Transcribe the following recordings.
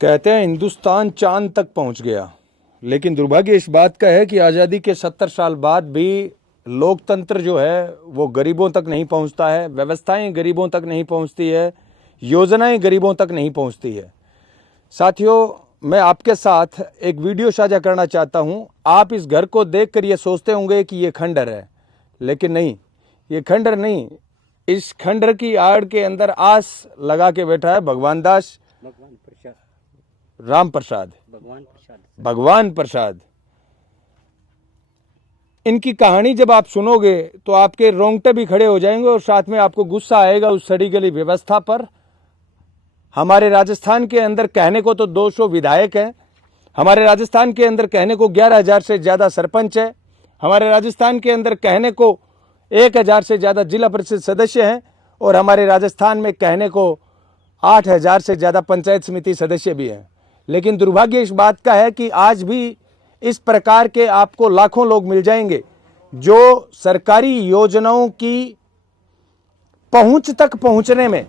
कहते हैं हिंदुस्तान चांद तक पहुंच गया, लेकिन दुर्भाग्य इस बात का है कि आज़ादी के 70 साल बाद भी लोकतंत्र जो है वो गरीबों तक नहीं पहुंचता है, व्यवस्थाएं गरीबों तक नहीं पहुंचती है, योजनाएं गरीबों तक नहीं पहुंचती है। साथियों, मैं आपके साथ एक वीडियो साझा करना चाहता हूं। आप इस घर को देखकर ये सोचते होंगे कि ये खंडहर है, लेकिन नहीं, ये खंडहर नहीं। इस खंडहर की आड़ के अंदर आस लगा के बैठा है भगवान दास, राम प्रसाद, भगवान प्रसाद। इनकी कहानी जब आप सुनोगे तो आपके रोंगटे भी खड़े हो जाएंगे और साथ में आपको गुस्सा आएगा उस सड़ी गली व्यवस्था पर। हमारे राजस्थान के अंदर कहने को तो 200 विधायक हैं, हमारे राजस्थान के अंदर कहने को 11,000 से ज़्यादा सरपंच है, हमारे राजस्थान के अंदर कहने को 1,000 से ज़्यादा जिला परिषद सदस्य हैं, और हमारे राजस्थान में कहने को 8,000 से ज़्यादा पंचायत समिति सदस्य भी हैं। लेकिन दुर्भाग्य इस बात का है कि आज भी इस प्रकार के आपको लाखों लोग मिल जाएंगे जो सरकारी योजनाओं की पहुंच तक पहुंचने में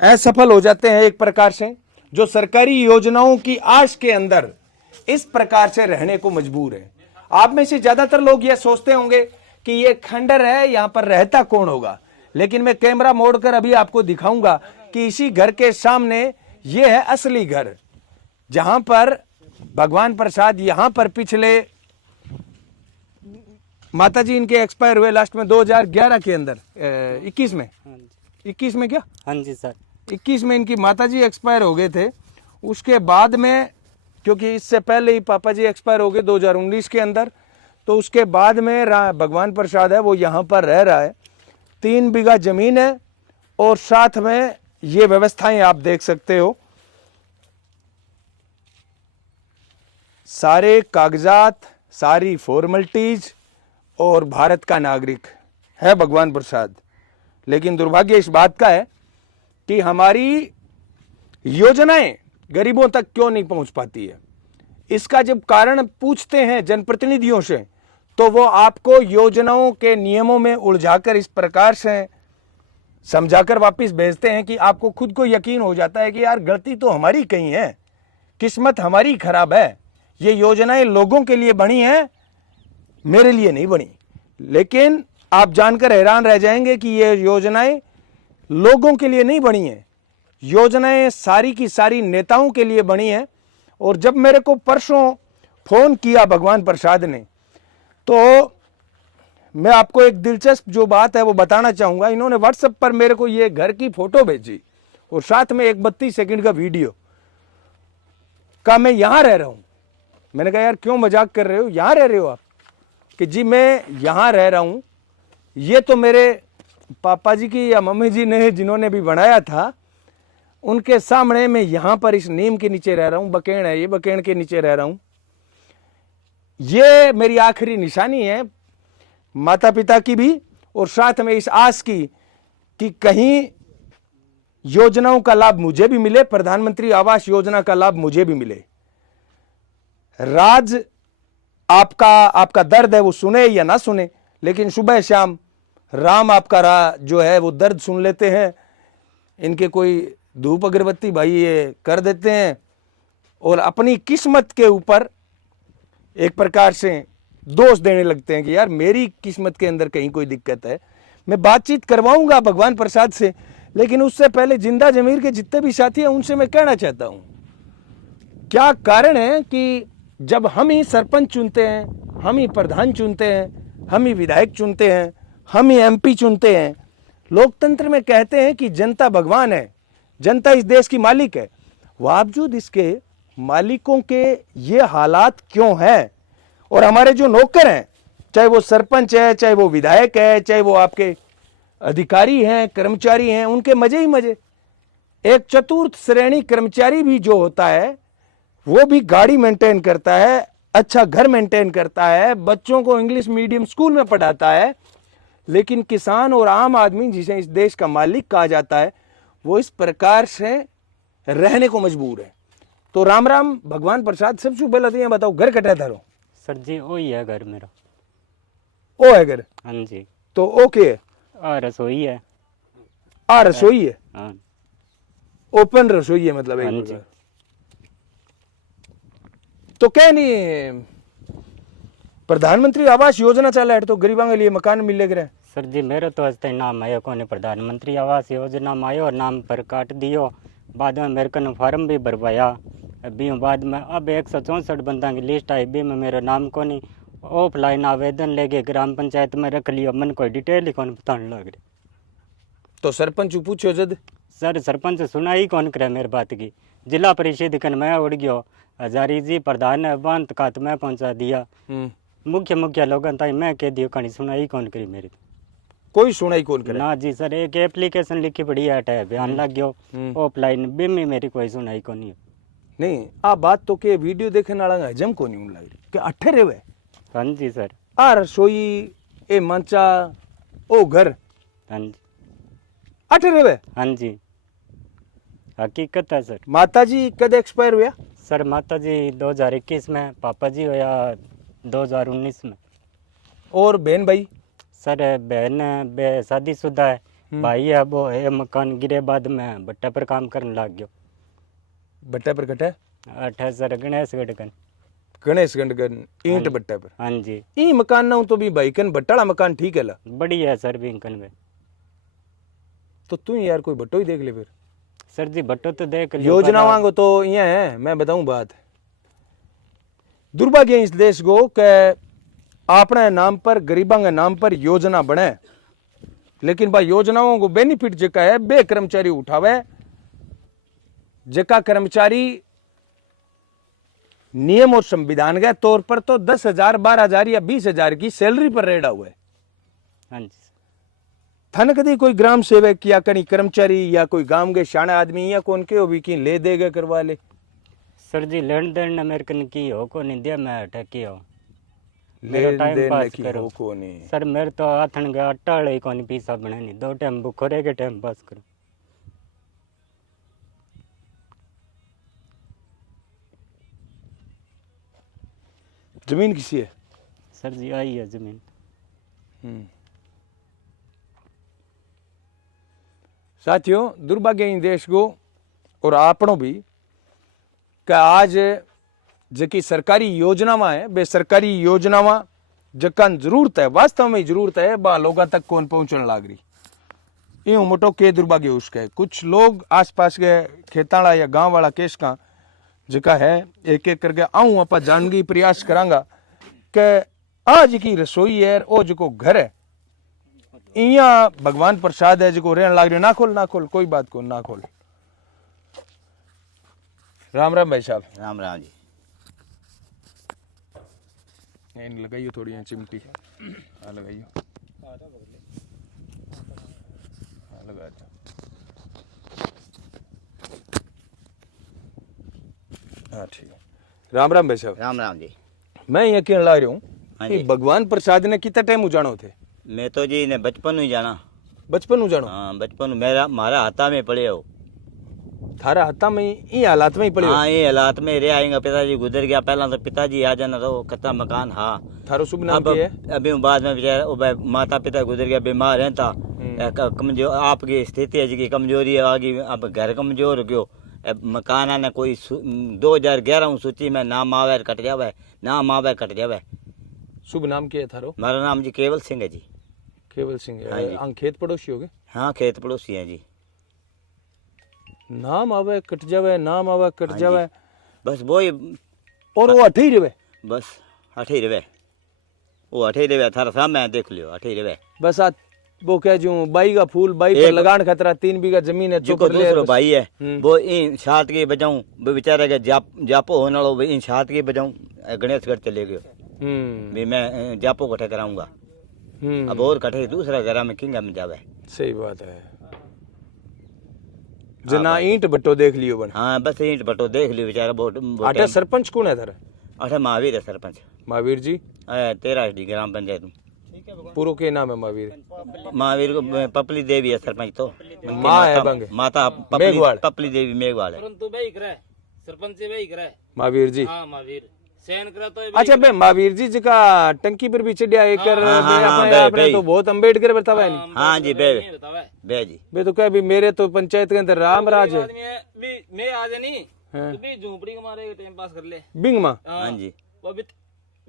असफल हो जाते हैं। एक प्रकार से जो सरकारी योजनाओं की आश के अंदर इस प्रकार से रहने को मजबूर है। आप में से ज्यादातर लोग ये सोचते होंगे कि ये खंडहर है, यहां पर रहता कौन होगा, लेकिन मैं कैमरा मोड़कर अभी आपको दिखाऊंगा कि इसी घर के सामने ये है असली घर, जहां पर भगवान प्रसाद यहां पर पिछले माताजी इनके एक्सपायर हुए लास्ट में 2011 के अंदर 21 में क्या? हाँ जी सर, 21 में इनकी माताजी एक्सपायर हो गए थे। उसके बाद में, क्योंकि इससे पहले ही पापा जी एक्सपायर हो गए 2019 के अंदर, तो उसके बाद में भगवान प्रसाद है वो यहाँ पर रह रहा है। 3 बीघा जमीन है और साथ में ये व्यवस्थाएं आप देख सकते हो, सारे कागजात, सारी फॉर्मेलिटीज, और भारत का नागरिक है भगवान प्रसाद। लेकिन दुर्भाग्य इस बात का है कि हमारी योजनाएं गरीबों तक क्यों नहीं पहुंच पाती है। इसका जब कारण पूछते हैं जनप्रतिनिधियों से तो वो आपको योजनाओं के नियमों में उलझाकर इस प्रकार से समझाकर वापस भेजते हैं कि आपको खुद को यकीन हो जाता है कि यार गलती तो हमारी कहीं है, किस्मत हमारी खराब है, ये योजनाएं लोगों के लिए बनी हैं, मेरे लिए नहीं बनी। लेकिन आप जानकर हैरान रह जाएंगे कि ये योजनाएं लोगों के लिए नहीं बनी हैं, योजनाएं सारी की सारी नेताओं के लिए बनी हैं। और जब मेरे को परसों फोन किया भगवान प्रसाद ने, तो मैं आपको एक दिलचस्प जो बात है वो बताना चाहूंगा। इन्होंने व्हाट्सएप पर मेरे को ये घर की फोटो भेजी और साथ में एक 32 सेकंड का वीडियो का, मैं यहां रह रहा हूं। मैंने कहा यार क्यों मजाक कर रहे हो, यहां रह रहे हो आप? कि जी मैं यहां रह रहा हूं, ये तो मेरे पापा जी की या मम्मी जी ने जिन्होंने भी बनाया था उनके सामने मैं यहां पर इस नीम के नीचे रह रहा हूं। बकेण है ये, बकेण के नीचे रह रहा हूं। ये मेरी आखिरी निशानी है माता पिता की भी, और साथ में इस आस की कि कहीं योजनाओं का लाभ मुझे भी मिले, प्रधानमंत्री आवास योजना का लाभ मुझे भी मिले। राज आपका दर्द है वो सुने या ना सुने, लेकिन सुबह शाम राम आपका जो है वो दर्द सुन लेते हैं। इनके कोई धूप अगरबत्ती भाई ये कर देते हैं और अपनी किस्मत के ऊपर एक प्रकार से दोष देने लगते हैं कि यार मेरी किस्मत के अंदर कहीं कोई दिक्कत है। मैं बातचीत करवाऊंगा भगवान प्रसाद से, लेकिन उससे पहले जिंदा जमीर के जितने भी साथी हैं उनसे मैं कहना चाहता हूं, क्या कारण है कि जब हम ही सरपंच चुनते हैं, हम ही प्रधान चुनते हैं, हम ही विधायक चुनते हैं, हम ही एमपी चुनते हैं, लोकतंत्र में कहते हैं कि जनता भगवान है, जनता इस देश की मालिक है, बावजूद इसके मालिकों के ये हालात क्यों हैं? और हमारे जो नौकर हैं, चाहे वो सरपंच है, चाहे वो विधायक है, चाहे वो आपके अधिकारी हैं, कर्मचारी हैं, उनके मजे ही मजे। एक चतुर्थ श्रेणी कर्मचारी भी जो होता है वो भी गाड़ी मेंटेन करता है, अच्छा घर मेंटेन करता है, बच्चों को इंग्लिश मीडियम स्कूल में पढ़ाता है, लेकिन किसान और आम आदमी जिसे इस देश का मालिक कहा जाता है वो इस प्रकार से रहने को मजबूर है। तो राम राम भगवान प्रसाद, सबसे पहले तो ये बताओ घर कटा धरो? सर जी वही है घर मेरा। ओ है घर? हाँ जी। तो ओके है? रसोई है। रसोई है? हाँ। ओपन रसोई है मतलब? हाँ एक जी। तो क्या नहीं प्रधानमंत्री आवास योजना चल है तो गरीबों के लिए मकान मिले करे। सर जी मेरे तो आज तक नाम आयो कोने प्रधानमंत्री आवास योजना में आयो और नाम पर काट दियो। बाद में मेरे को फार्म भी भरवाया। अभी बाद में अब 164 बंदा की लिस्ट आई बी में मेरा नाम को नहीं। ऑफलाइन आवेदन लेके ग्राम पंचायत में रख लियो। मन कोई डिटेल ही कौन बताने लग रही। तो सरपंच को पूछो जद। सर सरपंच सुना ही कौन करे मेरे बात की। जिला परिषद कन मैं उड़ गयो। हजारी जी प्रधान है बांत कात में पहुंचा दिया। मुख्य लोगों ताई मैं कह दियो कहानी सुनाई कौन करी मेरी। कोई सुनाई कौन करे ना जी सर एक एप्लीकेशन लिखी पड़ी है बयान लग गयो ऑफलाइन बिमी मेरी कोई सुनाई को नहीं। आ बात तो के वीडियो देखने वाला हजम को नहीं लग रही कि अठे रेवे। हाँ जी सर। आ रसोई ए मंचा ओ घर हाँ जी अठे रेवे। हाँ जी हकीकत है सर। माता जी कद एक्सपायर हुआ? सर माता जी 2021 में, पापा जी होया 2019 में। और बहन भाई? सर बहन बे शादीशुदा है। भाई है वो है मकान गिरे बाद में भट्टा पर काम करने लग गयो। भट्टा पर कटे? अठे सर गणेशगढ़ कन। गणेशगढ़ कन ईंट भट्टा पर। हाँ जी ई मकान ना हो तो भी भाई कन भट्टाला मकान ठीक है ला। बढ़िया है सर भी कन में। तो तू यार कोई भट्टो ही देख ले फिर। सर जी भट्टो तो देख लियो। योजना वांगो तो यहाँ है। मैं बताऊं बात, दुर्भाग्य इस देश को के अपने नाम पर गरीबों के नाम पर योजना बने, लेकिन भाई योजनाओं को बेनिफिट जेका है बे कर्मचारी उठावे। जेका कर्मचारी नियम और संविधान के तौर पर तो 10,000 12,000 या 20,000 की सैलरी पर रेड़ा हुआ है। हाँ जी थन कदी कोई ग्राम सेवक या कहीं कर्मचारी या कोई गांव के शाणे आदमी या कौन के भी की ले देगा करवा ले। सर जी लेन देन ने मेरे कन की हो को नहीं दिया मैं ठकी हो लेन टाइम देन पास की करो। हो को नहीं। सर मेरे तो आथन का आटा वाले को नहीं पीसा बने नहीं 2 टाइम भूखो रह के टाइम पास करो। जमीन किसी है? सर जी आई है जमीन। साथियों दुर्भाग्य इन देश को और आपनों भी कि आज जकी सरकारी योजना है बे सरकारी योजना जकान जरूरत है वास्तव में जरूरत है बा लोगों तक कौन पहुंचने लाग रही। यूं मोटो के दुर्भाग्य उसका है। कुछ लोग आसपास के खेताड़ा या गांव वाला केस का जका है एक एक करके आऊं आप जानगी प्रयास करांगा कि आज की रसोई है ओ जो घर है इया भगवान प्रसाद है जो रहने लाग रही। ना खोल कोई बात को ना खोल। राम राम भाई साहब। राम राम जी। इन लगाइयो थोड़ी चिमटी लगाइयो। लगा दो। हाँ ठीक है। राम राम भाई साहब। राम राम जी। मैं ये कहने लग रहा हूँ हाँ कि जी। भगवान प्रसाद ने कितना टाइम उजानो थे? मैं तो जी ने बचपन में ही जाना। बचपन उजानो? हाँ बचपन मेरा मारा हाथा में पड़े हो। थारा हत्ता में ही हालात में ही पड़े हो? हाँ ये हालात में रह आएंगे। पिताजी गुजर गया पहला तो पिताजी आ जाना तो कच्चा मकान। हाँ थारो शुभ नाम अब क्या है? अभी बाद में बेचारा माता पिता गुजर गया बीमार है था कमजोर आपकी स्थिति है जी कमजोरी है आगे। अब घर कमजोर हो गयो। अब मकान आने कोई 2011 सूची में नाम आवे कट जावे। नाम आवे कट जावे। शुभ नाम क्या है थारो? हमारा नाम जी केवल सिंह है जी। केवल सिंह। हाँ जी। अंग खेत पड़ोसी हो गए? हाँ खेत पड़ोसी है जी। नाम आवे कट जावे नाम आवे कट हाँ जी। जावे बस वो ही और वो अठे ही रहे। बस अठे ही रहे। वो अठे ही रहे थारा सामने देख लियो अठे ही रहे। बस आ वो कह जो बाई का फूल बाई पर लगान खतरा 3 बीघा जमीन है जिको चौपड़ ले दूसरो बस। भाई है वो इन छात के बजाऊं वो बेचारे के जापो होने वालो इन छात के बजाऊं गणेशगढ़ चले गयो। भी मैं जापो कटे कराऊंगा। अब और कटे दूसरा घर में किंगा में जावे। सही बात है। जना ईंट भट्टो देख लियो बन। हाँ बस ईंट भट्टो देख लियो बेचारा बहुत। आटे सरपंच कौन है थारा? अठे महावीर है सरपंच। महावीर जी 13 ग्राम पंचायत में। पूरो के नाम है महावीर? महावीर को पपली देवी है सरपंच तो। माँ है बंग माता मेघवाल। पपली देवी मेघवाल है। परंतु भाई करे सरपंच से भाई करे महावीर जी। हाँ महावीर सहन करा तो अच्छा बे महावीर जी जी का टंकी पर भी चढ़िया एक कर हाँ, हाँ, अपने बे, आपने बे। तो बहुत अम्बेडकर बतावा है नहीं? हाँ जी बे बतावे बे जी। बे तो क्या भी मेरे तो पंचायत के अंदर राम राज है। आदमी है भी मैं आज नहीं हाँ। तू भी झोपड़ी के मारे टाइम पास कर ले। बिंग माँ हाँ जी वो भी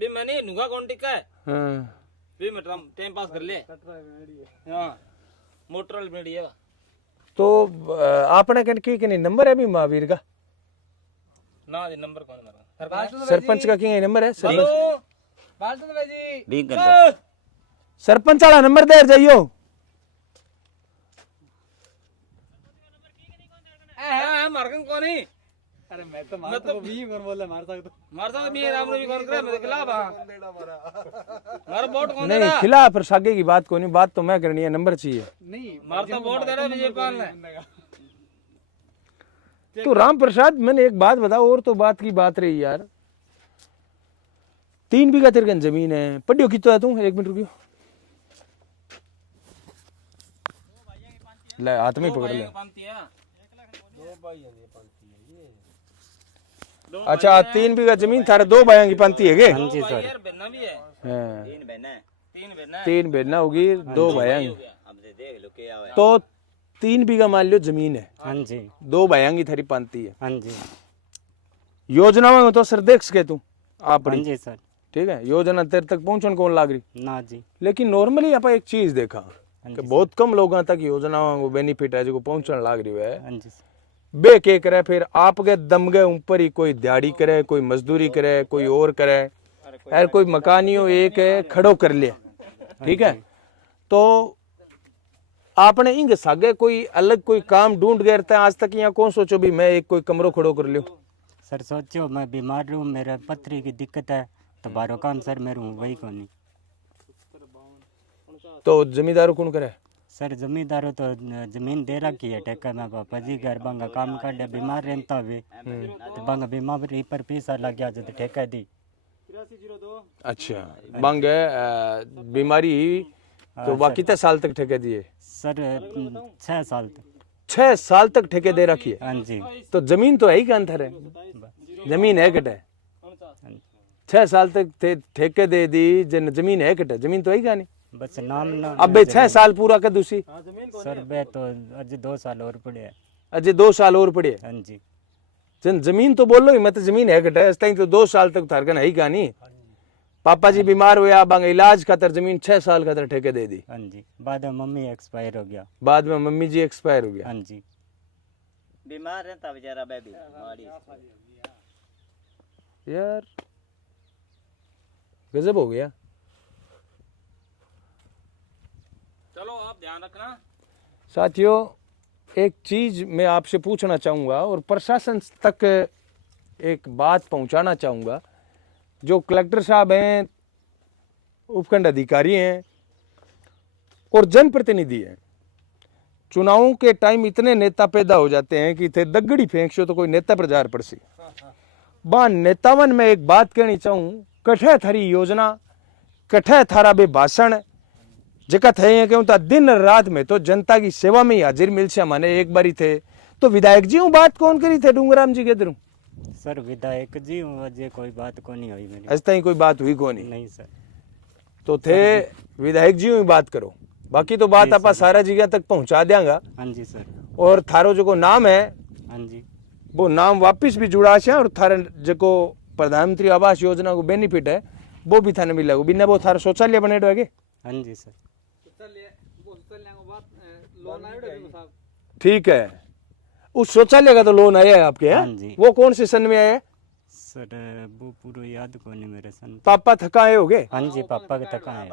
मैंने नुगा कौन टिका है हाँ। भी मैं टाइम पास कर ले। हाँ मोटर वाली मेडी है। तो आपने की नहीं नंबर है भी महावीर का ना जी नंबर कौन मारा सरपंच का की नंबर है सरपंच बिंग कर सरपंच वाला नंबर दे जाइयो मारकन कौन है? अरे मैं तो मारता भी कौन बोले मारता तो भी राम ने भी कौन करे मैं तो खिलाफ मारा वोट कौन दे नहीं रहा? खिलाफ पर आगे की बात को नहीं बात तो मैं करनी है नंबर चाहिए नहीं मारता वोट दे रहा विजयपाल ने। तो राम प्रसाद मैंने एक बात बताओ और तो बात की बात रही यार 3 बीघा तेरे जमीन है पढ़ियो की तो है तू 1 मिनट रुकियो ले हाथ में ही पकड़ ले पांती है। अच्छा 3 बीघा जमीन थारे 2 भाइयों की पंती है गे हाँ जी सर यार बहना भी है। हाँ, तीन बहना है 3 बहना है। 3 बेना होगी 2 भाइयों की अब देख लो क्या हुआ तो 3 बीघा मान लियो जमीन है हाँ जी 2 भाइयों की थारी पंती है हाँ जी योजना में तो सर देख सके तू हाँ अपनी जी सर ठीक है योजना तेरे तक पहुंचन कौन लाग रही ना जी लेकिन नॉर्मली आप एक चीज देखा हाँ कि जी बहुत कम लोगों तक योजनाओं को बेनिफिट है जो पहुंचने लाग रही है हाँ जी सर बे के करे फिर आपके दम के ऊपर ही कोई दिहाड़ी करे कोई मजदूरी करे कोई और करे यार कोई मकानियों एक है खड़ो कर लिया ठीक है तो आपने इंग सागे कोई अलग कोई काम ढूंढ गए रहता है आज तक यहाँ कौन सोचो भी मैं एक कोई कमरो खड़ो कर लियो सर सोचो मैं बीमार हूँ मेरे पथरी की दिक्कत है तो बारो काम सर मेरे हूँ वही को नहीं तो जमींदारों कौन करे सर जमींदारों तो जमीन दे रखी है ठेका में पापा जी घर बांगा काम कर लिया बीमार रहता भी तो बांगा बीमारी पर पैसा लग गया तो ठेका दी अच्छा मांग बीमारी तो वह कितने साल तक ठेके दिए सर 6 साल तक 6 साल तक ठेके दे रखी है हाँ जी तो जमीन तो है ही का अंतर है जमीन है कट है 6 साल तक ठेके दे दी जमीन है कट है जमीन तो है ही का नहीं बस नाम ना अब 6 साल पूरा कर दूसी सर बे तो अज 2 साल और पड़े है अजय 2 साल और पड़े हाँ जी जमीन तो बोलो ही मत जमीन है कट है इस टाइम तो 2 साल तक थारकन है ही का नहीं पापा जी बीमार हुआ बांग इलाज खातर जमीन 6 साल खातर ठेके दे दी हाँ जी बाद में मम्मी एक्सपायर हो गया बाद में मम्मी जी एक्सपायर हो गया हाँ जी बीमार रहता बेचारा बेबी यार गजब हो गया चलो आप ध्यान रखना। साथियों एक चीज मैं आपसे पूछना चाहूंगा और प्रशासन तक एक बात पहुंचाना चाहूंगा जो कलेक्टर साहब हैं उपखंड अधिकारी हैं और जनप्रतिनिधि हैं चुनावों के टाइम इतने नेता पैदा हो जाते हैं कि थे दगड़ी फेंकशो तो कोई नेता प्रचार पड़ सी बा नेतावन में एक बात कहनी चाहूं कठे थारी योजना कठे थारा बे भाषण जका थे क्यों था दिन रात में तो जनता की सेवा में ही हाजिर मिल से माने एक बारी थे तो विधायक जी हूँ बात कौन करी थे डूंगराम जी के इधर सर विधायक जी हूँ अजय कोई बात को नहीं हुई मेरी ऐसा ही कोई बात हुई कौन नहीं सर तो थे विधायक जी ही बात करो बाकी तो बात आप सारा जगह तक पहुंचा देंगा हाँ जी सर और थारो जो नाम है हाँ जी वो नाम वापिस भी जुड़ा से और थारे जो प्रधानमंत्री आवास योजना को बेनिफिट है वो भी थाने मिलेगा बिना वो थारा शौचालय बने रहोगे हाँ जी सर ठीक है उस शौचालय का तो लोन आया है आपके हाँ हैं जी। वो कौन से सन में आया है सर वो पूरा याद को नहीं मेरे सन पापा थका आए होगे हाँ जी पापा के तक है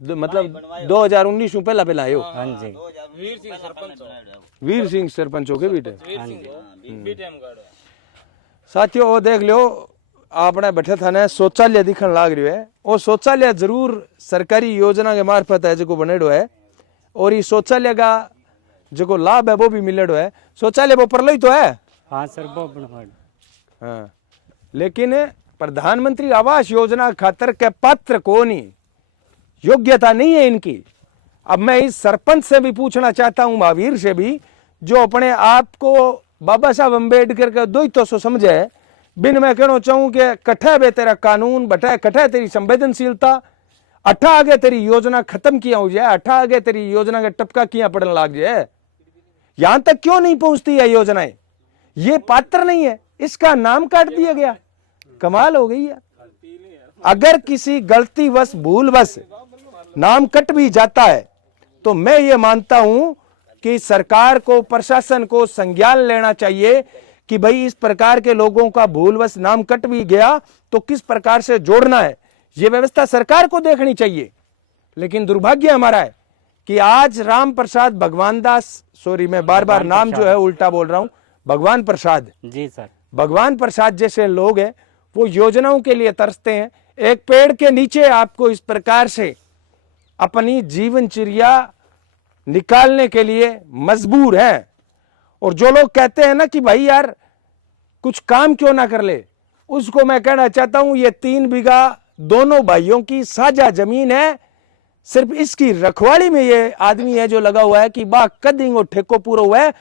मतलब 2019 में पहला पहला आयो हाँ जी वीर सिंह सरपंच वीर सिंह सरपंच हो के बेटे Veer Singh B time guard है। साथियों वो देख लो आपने बैठे था ना शौचालय दिखन लाग रही है वो शौचालय जरूर सरकारी योजना के मार्फत है जो बनेडो है और ये शौचालय का जो लाभ है वो भी मिलेडो है शौचालय वो परलो ही तो है हाँ सर वो बनवाड़ हाँ लेकिन प्रधानमंत्री आवास योजना खातर के पात्र को नहीं योग्यता नहीं है इनकी अब मैं इस सरपंच से भी पूछना चाहता हूं महावीर से भी जो अपने आप को बाबा साहब अम्बेडकर का द्वैत सो समझे बिन मैं कहना चाहूं कि कठा बे तेरा कानून बटा कठा तेरी संवेदनशीलता अठा आगे तेरी योजना खत्म किया हो जाए अठा आगे तेरी योजना के टपका किया पड़ने लग जाए यहां तक क्यों नहीं पहुंचती है योजनाएं ये पात्र नहीं है, इसका नाम काट दिया गया। कमाल हो गई है। अगर किसी गलतीवश भूलवश नाम कट भी जाता है तो मैं ये मानता हूं कि सरकार को, प्रशासन को संज्ञान लेना चाहिए कि भाई इस प्रकार के लोगों का भूलवश नाम कट भी गया तो किस प्रकार से जोड़ना है, ये व्यवस्था सरकार को देखनी चाहिए। लेकिन दुर्भाग्य हमारा है कि आज राम प्रसाद भगवान दास, सॉरी मैं बार बार नाम जो है उल्टा बोल रहा हूं, भगवान प्रसाद, जी सर, भगवान प्रसाद जैसे लोग हैं वो योजनाओं के लिए तरसते हैं। एक पेड़ के नीचे आपको इस प्रकार से अपनी जीवनचर्या निकालने के लिए मजबूर हैं। और जो लोग कहते हैं ना कि भाई यार कुछ काम क्यों ना कर ले, उसको मैं कहना चाहता हूं ये 3 बीघा दोनों भाइयों की साझा जमीन है। सिर्फ इसकी रखवाली में ये आदमी है जो लगा हुआ है कि बा कदिंग और ठेको पूरा हुआ है।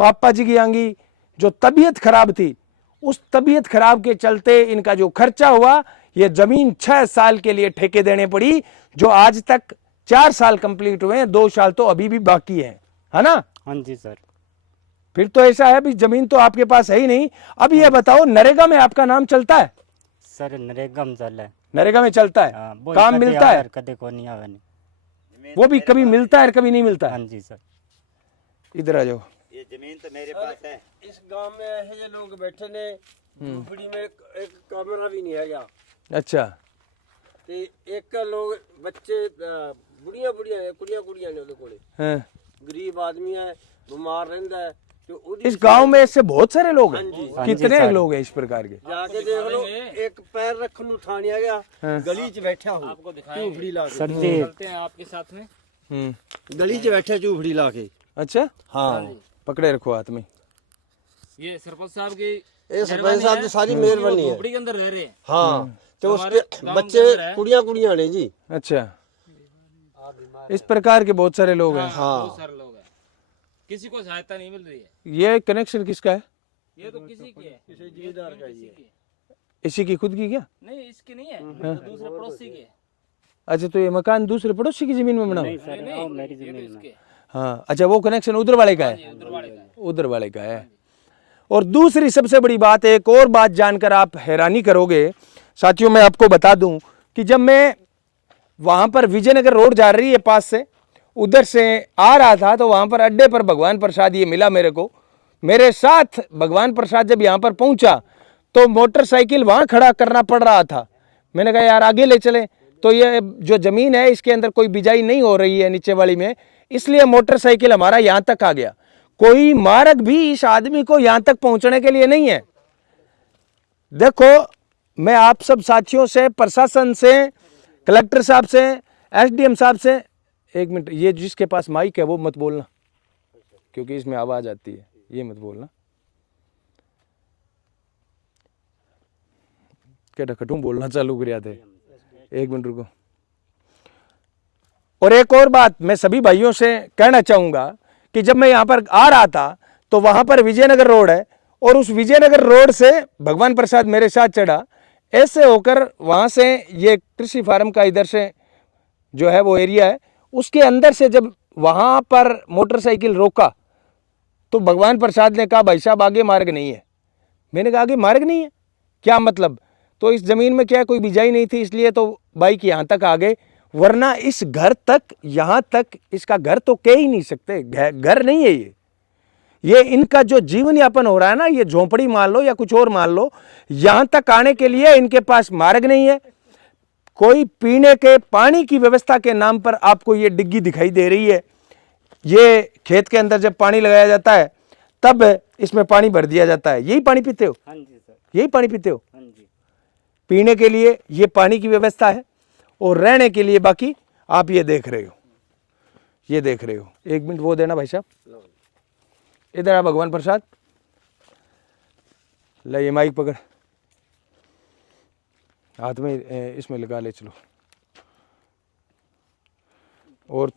पापा जी की आंगी जो तबीयत खराब थी, उस तबीयत खराब के चलते इनका जो खर्चा हुआ, ये जमीन 6 साल के लिए ठेके देने पड़ी, जो आज तक 4 साल कंप्लीट हुए हैं, 2 साल तो अभी भी बाकी है ना? हाँ जी सर। फिर तो ऐसा है भी जमीन तो आपके पास है ही नहीं। अब ये बताओ, नरेगा में आपका नाम चलता है? सर नरेगा में चल है। नरेगा में चलता है, वो काम कदे मिलता है? आवर, कदे को नहीं आवे नहीं। वो भी कभी मिलता है कभी नहीं मिलता हाँ है। जी सर। इधर आ जाओ। ये जमीन तो मेरे पास है। इस गांव में ऐसे लोग बैठे ने, झूपड़ी में एक कमरा भी नहीं है क्या? अच्छा, ते एक लोग बच्चे बुढ़िया बुढ़िया ने, कुड़िया ने, कोले हाँ। गरीब आदमी है, बीमार रहता है, तो इस गांव में ऐसे बहुत सारे लोग हैं। हाँ जी कितने सर। लोग हैं इस प्रकार के? जाके देख लो, एक पैर रखन नु थान आ गया, हाँ। गली च बैठा हूँ, आपको दिखाएंगे। झूपड़ी ला के, सर जी, चलते हैं आपके साथ में। गली च बैठा झूपड़ी ला के। अच्छा, हाँ, पकड़े रखो हाथ में। ये सरपंच साहब की ये सरपंच साहब की सारी मेहरबानी है। झोपड़ी के अंदर रह रहे हैं। हाँ, तो हमारे उसके गांव के बच्चे अंदर है। कुड़िया ने जी। अच्छा, इस प्रकार के बहुत सारे लोग हैं। हाँ। बहुत सारे लोग हैं, किसी को सहायता नहीं मिल रही है। ये कनेक्शन किसका है? ये तो किसी की है, जिम्मेदार का ही है। इसी की खुद की क्या? नहीं इसकी नहीं है, तो दूसरे पड़ोसी की है। अच्छा, तो ये मकान दूसरे पड़ोसी की जमीन में बना हुआ? नहीं सर, नहीं, वो मेरी ये तो जमीन में। इसके हाँ, अच्छा, वो कनेक्शन उधर वाले का है? उधर वाले का है। उधर वाले का है। और दूसरी सबसे बड़ी बात, एक और बात जानकर आप हैरानी करोगे साथियों, मैं आपको बता दूं कि जब मैं वहां पर विजयनगर रोड जा रही है पास से, उधर से आ रहा था, तो वहां पर अड्डे पर भगवान प्रसाद ये मिला मेरे को। मेरे साथ भगवान प्रसाद जब यहाँ पर पहुंचा तो मोटरसाइकिल वहां खड़ा करना पड़ रहा था। मैंने कहा यार आगे ले चले, तो ये जो जमीन है इसके अंदर कोई बिजाई नहीं हो रही है नीचे वाली में, इसलिए मोटरसाइकिल हमारा यहाँ तक आ गया। कोई मार्ग भी इस आदमी को यहाँ तक पहुंचने के लिए नहीं है। देखो, मैं आप सब साथियों से, प्रशासन से, कलेक्टर साहब से, एसडीएम साहब से, एक मिनट, ये जिसके पास माइक है वो मत बोलना, क्योंकि इसमें आवाज आती है, ये मत बोलना। क्या खटूं बोलना चालू कर थे, एक मिनट रुको। और एक और बात मैं सभी भाइयों से कहना चाहूंगा कि जब मैं यहाँ पर आ रहा था तो वहां पर विजयनगर रोड है, और उस विजयनगर रोड से भगवान प्रसाद मेरे साथ चढ़ा, ऐसे होकर वहां से ये कृषि फार्म का इधर से जो है वो एरिया है, उसके अंदर से जब वहां पर मोटरसाइकिल रोका तो भगवान प्रसाद ने कहा भाई साहब आगे मार्ग नहीं है। मैंने कहा आगे मार्ग नहीं है, क्या मतलब? तो इस जमीन में क्या कोई बिजाई नहीं थी, इसलिए तो बाइक यहाँ तक आ गए, वरना इस घर तक, यहाँ तक इसका घर तो कह ही नहीं सकते, घर नहीं है ये इनका जो जीवन यापन हो रहा है ना, ये झोंपड़ी मान लो या कुछ और मान लो, यहां तक आने के लिए इनके पास मार्ग नहीं है। कोई पीने के पानी की व्यवस्था के नाम पर आपको ये डिग्गी दिखाई दे रही है। ये खेत के अंदर जब पानी लगाया जाता है तब इसमें पानी भर दिया जाता है, यही पानी पीते हो? हाँ जी सर। यही पानी पीते हो? हाँ जी। पीने के लिए ये पानी की व्यवस्था है, और रहने के लिए बाकी आप ये देख रहे हो, ये देख रहे हो। एक मिनट वो देना भाई साहब, इधर आ भगवान प्रसाद, ले ये माइक पकड़, हाथ में इसमें लगा ले चलो। और